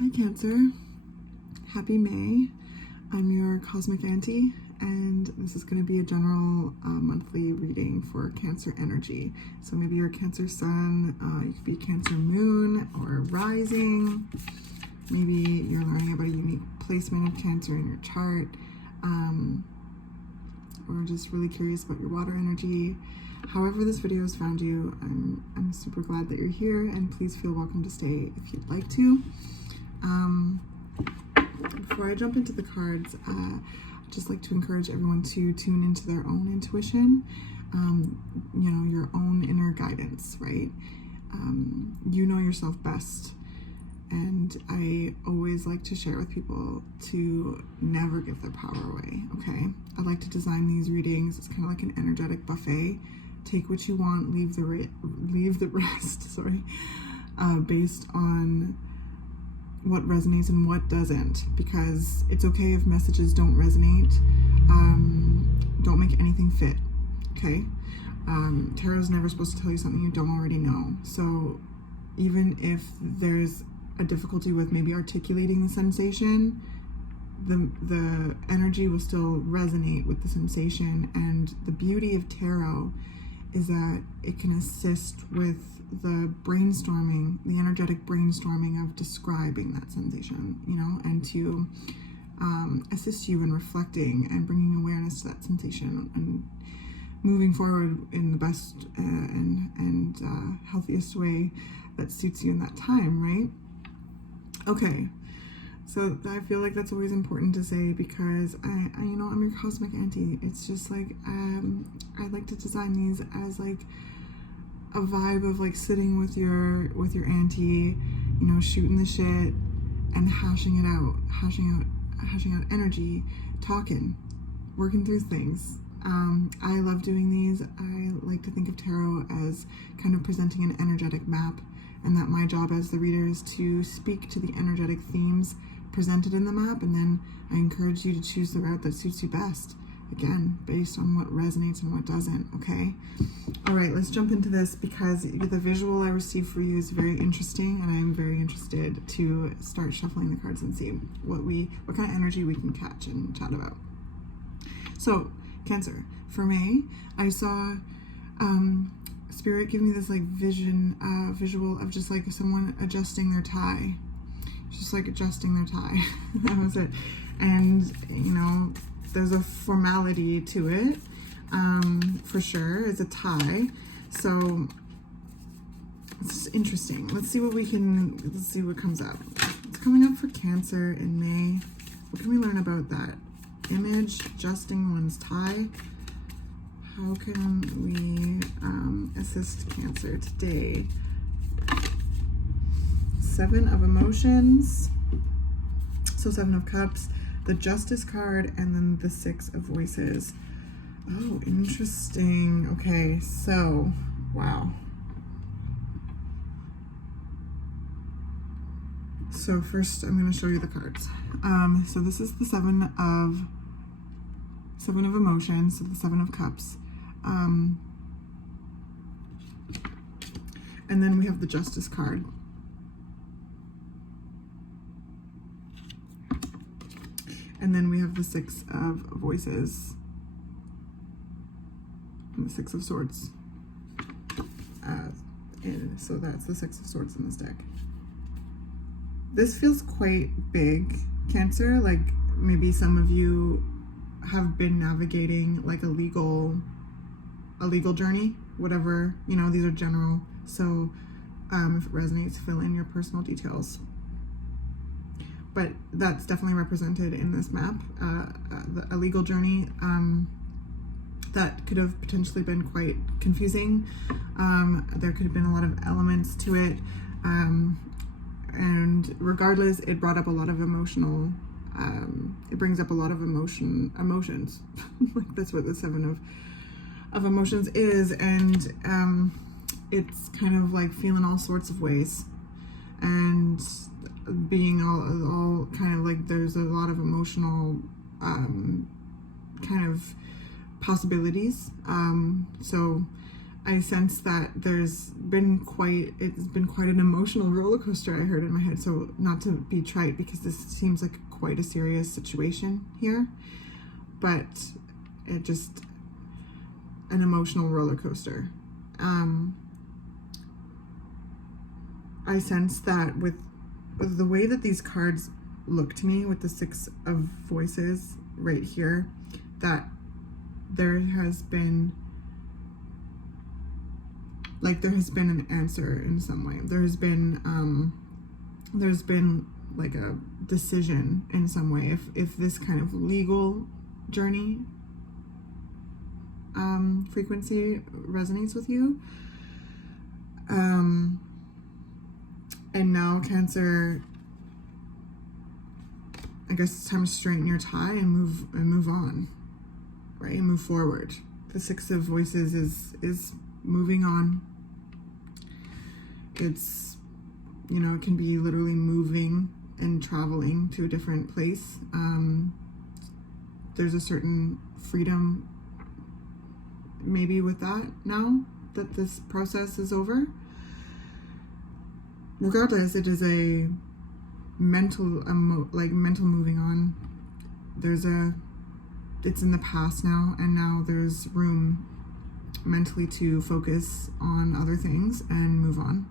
Hi Cancer, happy May. I'm your cosmic auntie, and this is going to be a general monthly reading for Cancer energy. So maybe you're a Cancer sun, you could be Cancer moon or rising. Maybe you're learning about a unique placement of Cancer in your chart, or just really curious about your water energy. However this video has found you, I'm super glad that you're here, and please feel welcome to stay if you'd like to. Before I jump into the cards, I'd just like to encourage everyone to tune into their own intuition, you know, your own inner guidance, right? You know yourself best. And I always like to share with people to never give their power away, okay? I like to design these readings. It's kind of like an energetic buffet. Take what you want, leave the rest, sorry, based on what resonates and what doesn't, because it's okay if messages don't resonate. Don't make anything fit, okay? Tarot's never supposed to tell you something you don't already know. So even if there's a difficulty with maybe articulating the sensation, the energy will still resonate with the sensation. And the beauty of tarot is that it can assist with the brainstorming, the energetic brainstorming of describing that sensation, you know, and to assist you in reflecting and bringing awareness to that sensation and moving forward in the best and healthiest way that suits you in that time, right? Okay, so I feel like that's always important to say, because I you know, I'm your cosmic auntie. It's just like I like to design these as like a vibe of like sitting with your auntie, you know, shooting the shit and hashing out energy, talking, working through things. I love doing these. I like to think of tarot as kind of presenting an energetic map, and that my job as the reader is to speak to the energetic themes presented in the map, and then I encourage you to choose the route that suits you best, again, based on what resonates and what doesn't, okay? All right, let's jump into this, because the visual I received for you is very interesting, and I'm very interested to start shuffling the cards and see what kind of energy we can catch and chat about. So, Cancer, for May, I saw Spirit give me this like visual of just like someone adjusting their tie. Just like adjusting their tie. That was it. And, you know, there's a formality to it, for sure. It's a tie. So it's interesting. Let's see what comes up. It's coming up for Cancer in May. What can we learn about that? Image, adjusting one's tie. How can we assist Cancer today? 7 of Emotions, so 7 of Cups, the Justice card, and then the 6 of Voices. Oh, interesting. Okay, so, wow. So first, I'm going to show you the cards. So this is the 7 of Emotions, so the 7 of Cups. And then we have the Justice card. And then we have the 6 of Voices and the 6 of Swords. And so that's the 6 of Swords in this deck. This feels quite big, Cancer. Like maybe some of you have been navigating like a legal journey, whatever, you know, these are general. So if it resonates, fill in your personal details. But that's definitely represented in this map, a legal journey that could have potentially been quite confusing. There could have been a lot of elements to it. And regardless, it brought up a lot of emotional, it brings up a lot of emotions. Like that's what the 7 of Emotions is. And it's kind of like feeling all sorts of ways. And being all kind of like, there's a lot of emotional kind of possibilities. So I sense that it's been quite an emotional roller coaster, I heard in my head. So not to be trite, because this seems like quite a serious situation here, but it just an emotional roller coaster. I sense that with the way that these cards look to me, with the Six of Voices right here, that there has been an answer in some way. There's been like a decision in some way. If this kind of legal journey frequency resonates with you, and now Cancer, I guess it's time to straighten your tie and move on, right? And move forward. The Six of Voices is moving on. It's, it can be literally moving and traveling to a different place. There's a certain freedom maybe with that now that this process is over. Regardless, it is a mental moving on. It's in the past now, and now there's room mentally to focus on other things and move on.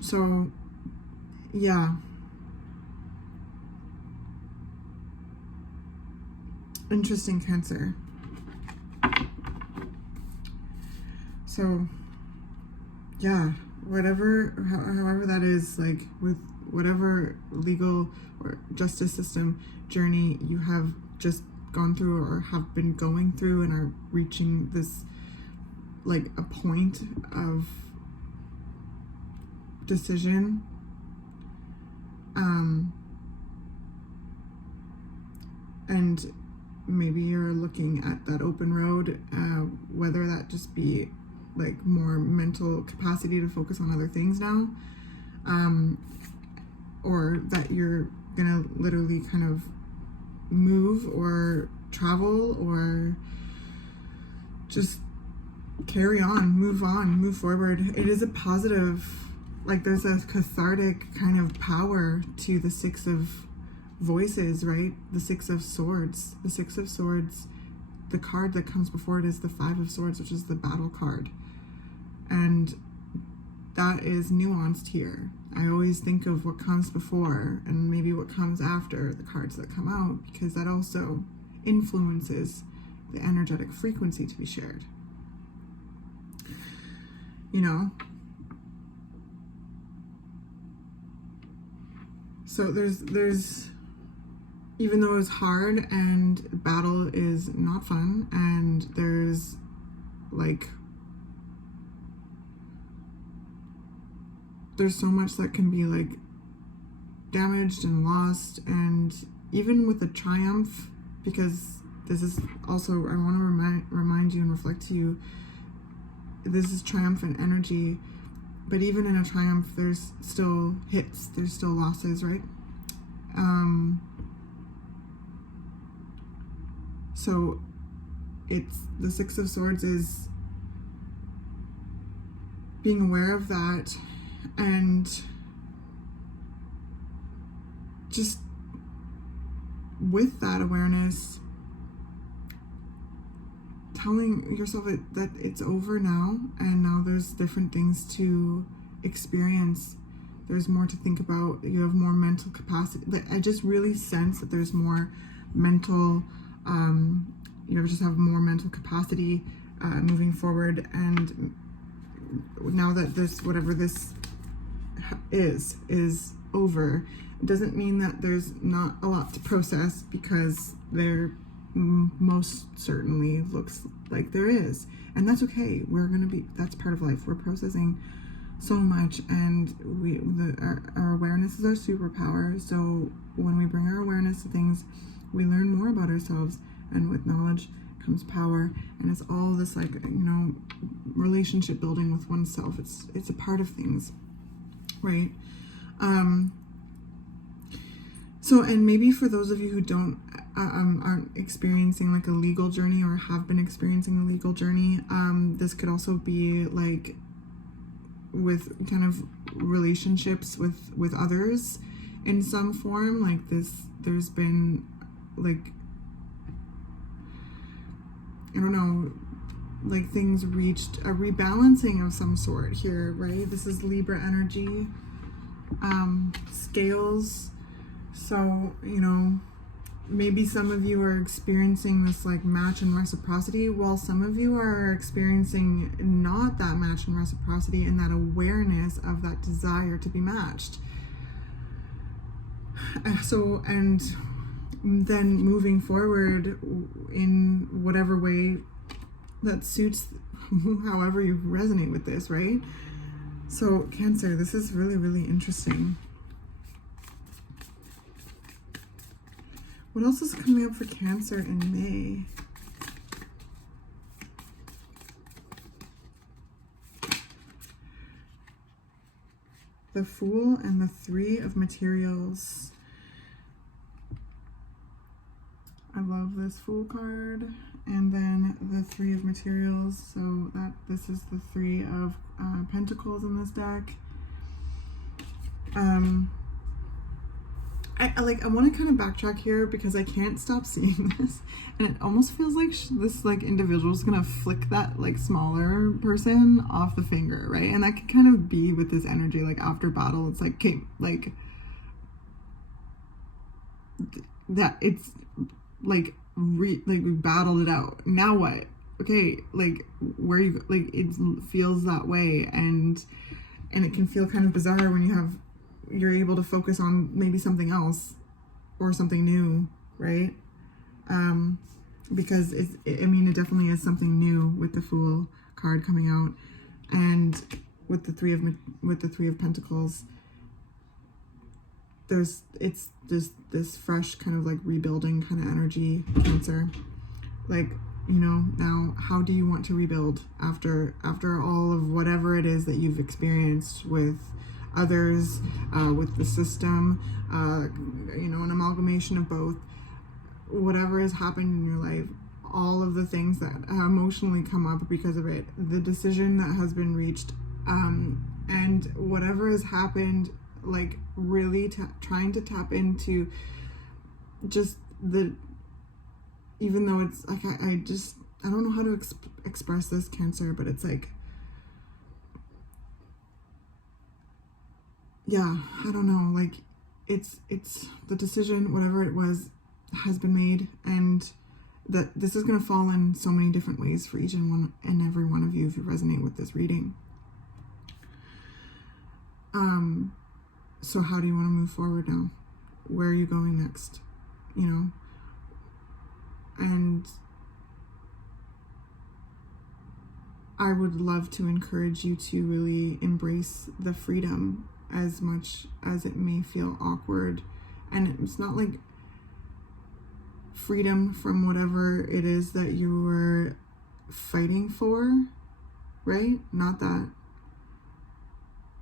So, yeah. Interesting, Cancer. So, yeah, however that is, like with whatever legal or justice system journey you have just gone through or have been going through and are reaching this, like, a point of decision, and maybe you're looking at that open road, whether that just be like more mental capacity to focus on other things now, or that you're gonna literally kind of move or travel or just carry on, move forward. It is a positive, like there's a cathartic kind of power to the Six of Voices, right? The Six of Swords. The Six of Swords, the card that comes before it is the Five of Swords, which is the battle card. And that is nuanced here. I always think of what comes before and maybe what comes after the cards that come out, because that also influences the energetic frequency to be shared. So there's even though it's hard and battle is not fun, and there's so much that can be like damaged and lost, and even with a triumph, because this is also, I want to remind you and reflect to you, this is triumphant energy, but even in a triumph there's still hits, there's still losses, right? So it's the Six of Swords is being aware of that, and just with that awareness, telling yourself that it's over now, and now there's different things to experience. There's more to think about. You have more mental capacity. I just really sense that there's more mental, you just have more mental capacity moving forward. And now that whatever this is over, it doesn't mean that there's not a lot to process, because there most certainly looks like there is, and that's okay. That's part of life. We're processing so much, and our awareness is our superpower. So when we bring our awareness to things, we learn more about ourselves, and with knowledge comes power, and it's all this relationship building with oneself. It's a part of things, right? So, and maybe for those of you who don't aren't experiencing like a legal journey or have been experiencing a legal journey, this could also be like with kind of relationships with others in some form. Like this, there's been like, I don't know, like things reached a rebalancing of some sort here, right? This is Libra energy, scales. So, you know, maybe some of you are experiencing this like match and reciprocity, while some of you are experiencing not that match and reciprocity and that awareness of that desire to be matched. So, and then moving forward in whatever way that suits, however you resonate with this, right? So Cancer, this is really, really interesting. What else is coming up for Cancer in May? The Fool and the Three of Materials. I love this Fool card. And then the Three of Materials. So that this is the Three of Pentacles in this deck. I want to kind of backtrack here because I can't stop seeing this, and it almost feels like this like individual is gonna flick that like smaller person off the finger, right? And that could kind of be with this energy, like after battle, it's like, okay, like that, it's like we battled it out. Now what? Okay, like where you like it feels that way, and it can feel kind of bizarre when you're able to focus on maybe something else or something new, right? Because it definitely is something new with the Fool card coming out, and with the Three of Pentacles, it's just this fresh kind of like rebuilding kind of energy, Cancer. Like, you know, now how do you want to rebuild after all of whatever it is that you've experienced with others, with the system, you know, an amalgamation of both, whatever has happened in your life, all of the things that emotionally come up because of it, the decision that has been reached, and whatever has happened, like really trying to tap into just even though it's like, I don't know how to express this, Cancer, but it's like, yeah, I don't know, like it's the decision, whatever it was, has been made, and that this is going to fall in so many different ways for each and every one of you if you resonate with this reading. So how do you want to move forward now? Where are you going next? You know? And I would love to encourage you to really embrace the freedom, as much as it may feel awkward. And it's not like freedom from whatever it is that you were fighting for, right? Not that.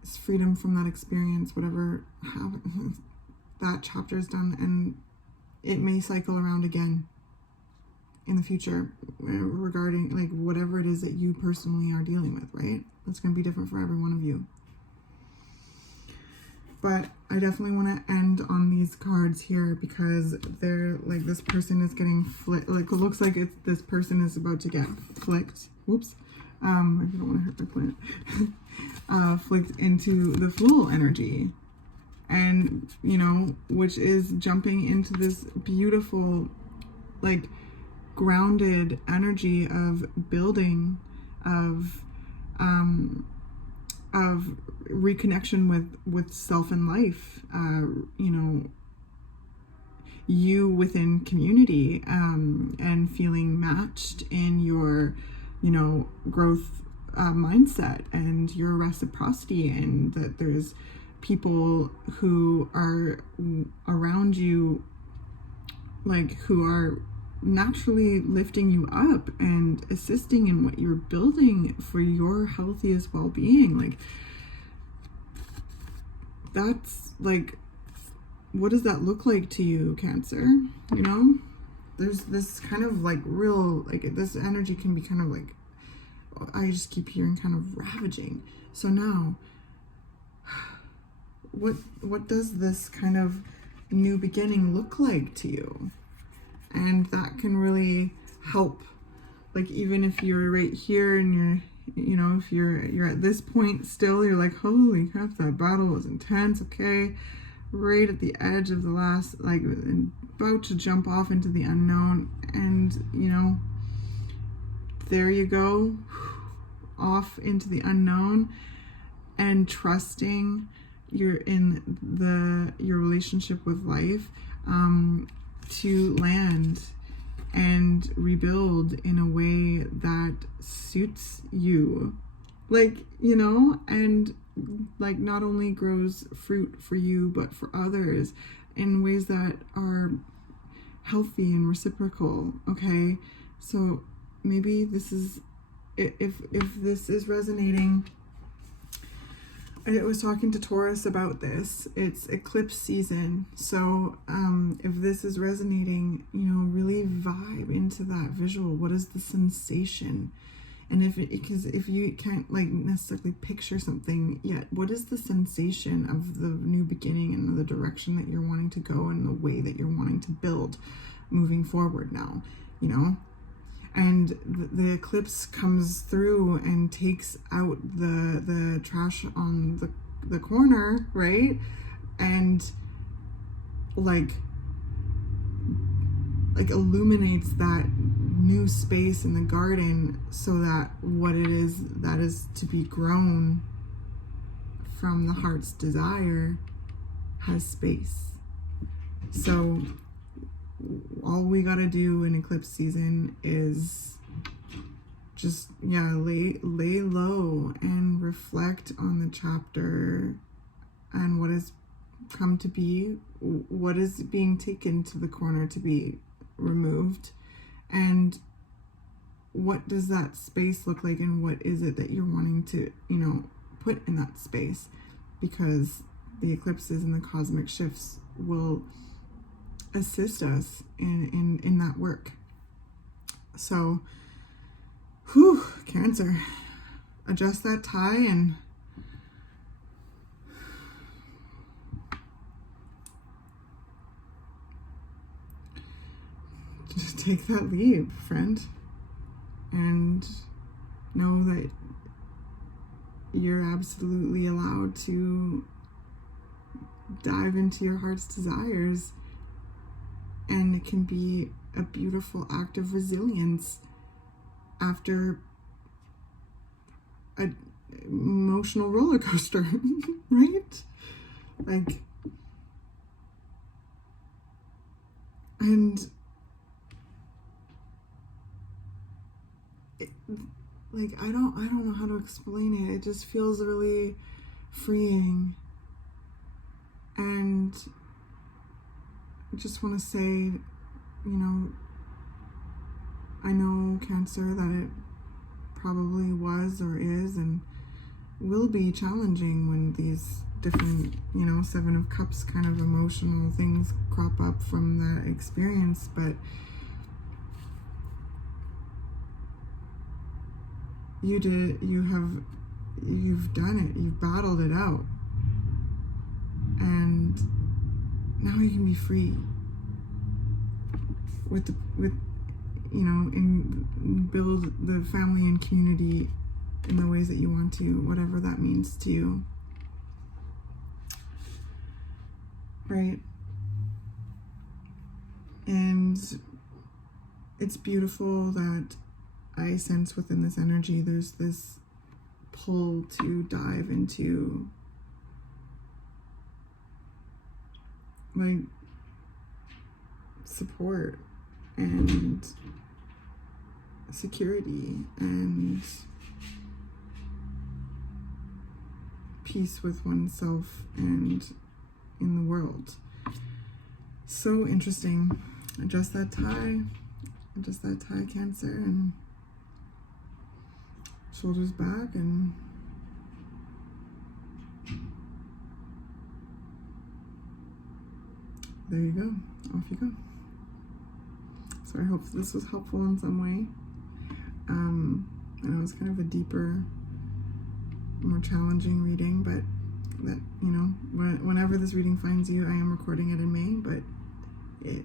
It's freedom from that experience, whatever that chapter is done, and it may cycle around again in the future regarding like whatever it is that you personally are dealing with, right? That's going to be different for every one of you. But I definitely want to end on these cards here because they're like, this person is getting flicked. Like, it looks like this person is about to get flicked. Whoops. I don't want to hurt my plant. Flicked into the Fool energy. And, you know, which is jumping into this beautiful, like, grounded energy of building, of reconnection with self and life, you know, you within community, and feeling matched in your, you know, growth mindset and your reciprocity, and that there's people who are around you, like, who are naturally lifting you up and assisting in what you're building for your healthiest well-being. Like, that's like, what does that look like to you, Cancer? You know, there's this kind of like real, like this energy can be kind of like, I just keep hearing kind of ravaging. So now, what does this kind of new beginning look like to you? And that can really help. Like, even if you're right here and if you're at this point still, you're like, holy crap, that battle was intense. Okay, right at the edge of the last, like, about to jump off into the unknown, and there you go, off into the unknown, and trusting your relationship with life, to land and rebuild in a way that suits you, like, and like not only grows fruit for you but for others in ways that are healthy and reciprocal. Okay, so maybe this is, if this is resonating. I was talking to Taurus about this. It's eclipse season. So if this is resonating, really vibe into that visual. What is the sensation? And because if you can't like necessarily picture something yet, what is the sensation of the new beginning and the direction that you're wanting to go and the way that you're wanting to build moving forward now, And the eclipse comes through and takes out the trash on the corner, right? And like illuminates that new space in the garden, so that what it is that is to be grown from the heart's desire has space. So all we gotta do in eclipse season is just lay low and reflect on the chapter and what has come to be, what is being taken to the corner to be removed, and what does that space look like, and what is it that you're wanting to put in that space, because the eclipses and the cosmic shifts will assist us in that work. So, Cancer, adjust that tie and just take that leap, friend, and know that you're absolutely allowed to dive into your heart's desires. And it can be a beautiful act of resilience after an emotional roller coaster, right? Like, and I don't know how to explain it. It just feels really freeing. And I just want to say, I know, Cancer, that it probably was or is and will be challenging when these different, Seven of Cups kind of emotional things crop up from that experience. But you've done it. You've battled it out. And now you can be free and build the family and community in the ways that you want to, whatever that means to you. Right? And it's beautiful that I sense within this energy there's this pull to dive into like support and security and peace with oneself and in the world. So interesting. Adjust that tie, Cancer, and shoulders back, and there you go. Off you go. So I hope this was helpful in some way. I know it's kind of a deeper, more challenging reading, but that, you know, whenever this reading finds you, I am recording it in May, but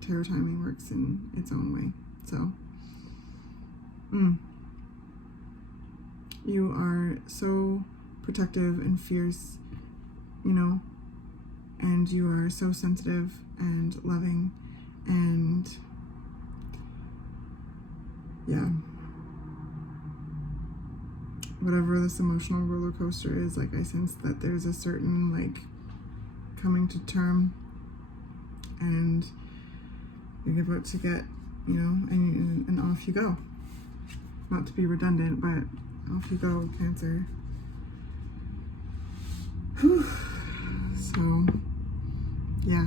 tarot timing works in its own way. So, you are so protective and fierce, you know, and you are so sensitive and loving, and yeah, whatever this emotional roller coaster is, like, I sense that there's a certain, like, coming to term, and you're about to get, you know, and off you go. Not to be redundant, but off you go, Cancer. Whew. So, yeah.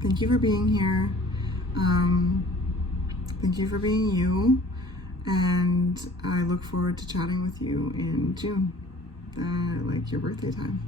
Thank you for being here. Thank you for being you. And I look forward to chatting with you in June, like your birthday time.